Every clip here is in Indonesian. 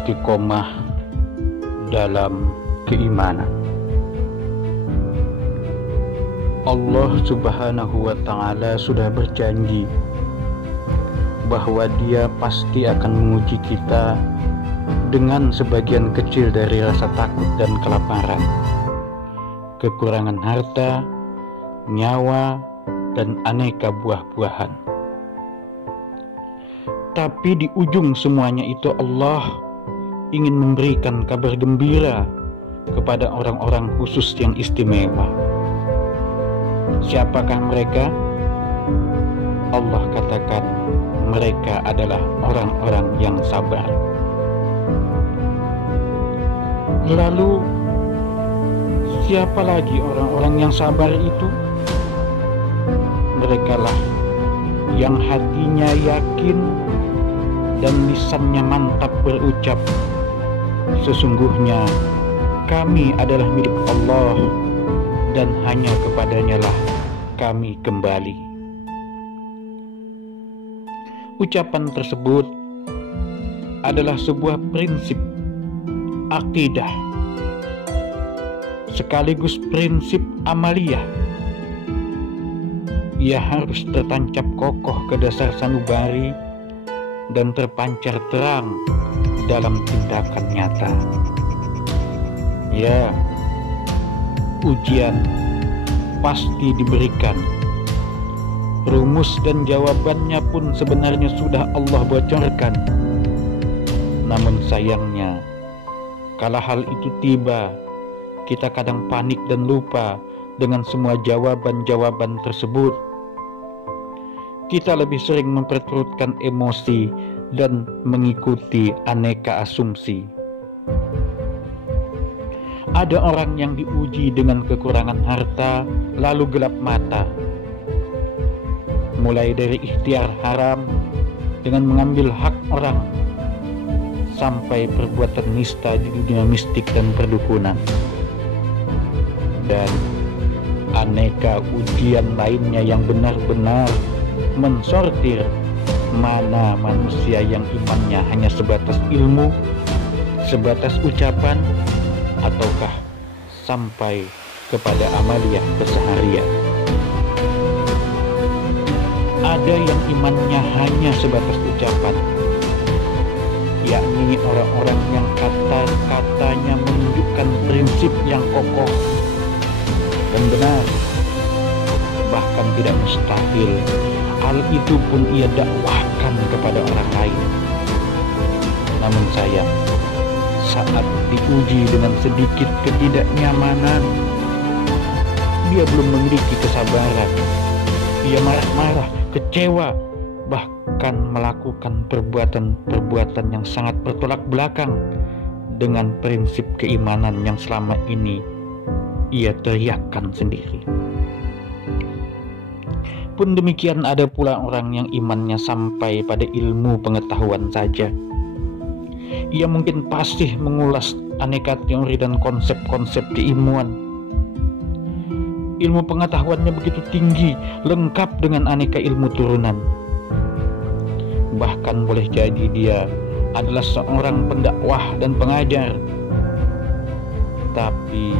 istiqomah dalam keimanan. Allah Subhanahu wa Ta'ala sudah berjanji bahwa Dia pasti akan menguji kita dengan sebagian kecil dari rasa takut dan kelaparan, kekurangan harta, nyawa, dan aneka buah-buahan. Tapi di ujung semuanya itu Allah ingin memberikan kabar gembira kepada orang-orang khusus yang istimewa. Siapakah mereka? Allah katakan mereka adalah orang-orang yang sabar. Lalu siapa lagi orang-orang yang sabar itu? Merekalah yang hatinya yakin dan lisannya mantap berucap, sesungguhnya kami adalah milik Allah dan hanya kepadanya lah kami kembali. Ucapan tersebut adalah sebuah prinsip akidah sekaligus prinsip amaliyah. Ia harus tertancap kokoh ke dasar sanubari dan terpancar terang dalam tindakan nyata. Ya, ujian pasti diberikan. Rumus dan jawabannya pun sebenarnya sudah Allah bocorkan. Namun sayangnya, kala hal itu tiba, kita kadang panik dan lupa dengan semua jawaban-jawaban tersebut. Kita lebih sering memperturutkan emosi dan mengikuti aneka asumsi. Ada orang yang diuji dengan kekurangan harta, lalu gelap mata. Mulai dari ikhtiar haram dengan mengambil hak orang, sampai perbuatan nista di dunia mistik dan perdukunan. Dan aneka ujian lainnya yang benar-benar mensortir mana manusia yang imannya hanya sebatas ilmu, sebatas ucapan, ataukah sampai kepada amaliyah keseharian. Ada yang imannya hanya sebatas ucapan, yakni orang-orang yang kata-katanya menunjukkan prinsip yang kokoh dan benar, bahkan tidak mustahil hal itu pun ia dakwahkan kepada orang lain. Namun sayang, saat diuji dengan sedikit ketidaknyamanan, dia belum memiliki kesabaran. Dia marah-marah, kecewa, bahkan melakukan perbuatan-perbuatan yang sangat bertolak belakang dengan prinsip keimanan yang selama ini ia teriakkan sendiri. Pun demikian ada pula orang yang imannya sampai pada ilmu pengetahuan saja. Ia mungkin pasti mengulas aneka teori dan konsep-konsep keilmuan. Ilmu pengetahuannya begitu tinggi, lengkap dengan aneka ilmu turunan. Bahkan boleh jadi dia adalah seorang pendakwah dan pengajar. Tapi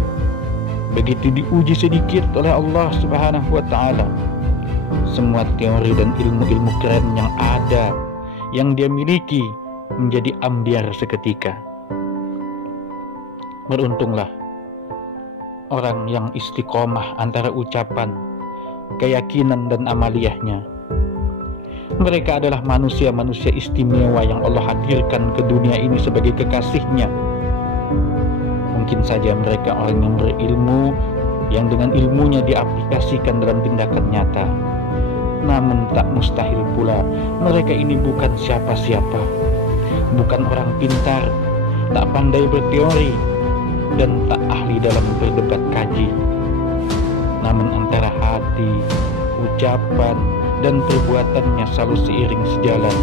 begitu diuji sedikit oleh Allah Subhanahu wa Ta'ala, semua teori dan ilmu-ilmu keren yang ada, yang dia miliki, menjadi ambiar seketika. Beruntunglah orang yang istiqomah antara ucapan, keyakinan, dan amaliyahnya. Mereka adalah manusia-manusia istimewa yang Allah hadirkan ke dunia ini sebagai kekasihnya. Mungkin saja mereka orang yang berilmu, yang dengan ilmunya diaplikasikan dalam tindakan nyata. Namun tak mustahil pula mereka ini bukan siapa-siapa, bukan orang pintar, tak pandai berteori, dan tak ahli dalam berdebat kaji. Namun antara hati, ucapan, dan perbuatannya selalu seiring sejalan,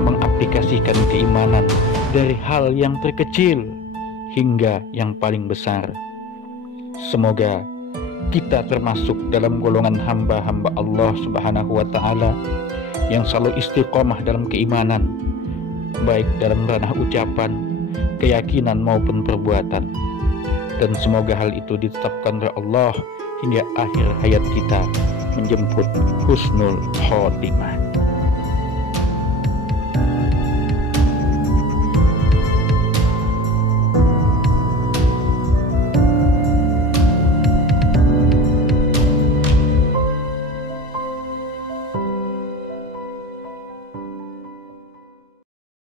mengaplikasikan keimanan dari hal yang terkecil hingga yang paling besar. Semoga kita termasuk dalam golongan hamba-hamba Allah Subhanahu wa Ta'ala yang selalu istiqomah dalam keimanan baik dalam ranah ucapan, keyakinan maupun perbuatan. Dan semoga hal itu ditetapkan oleh Allah hingga akhir hayat kita menjemput husnul khotimah.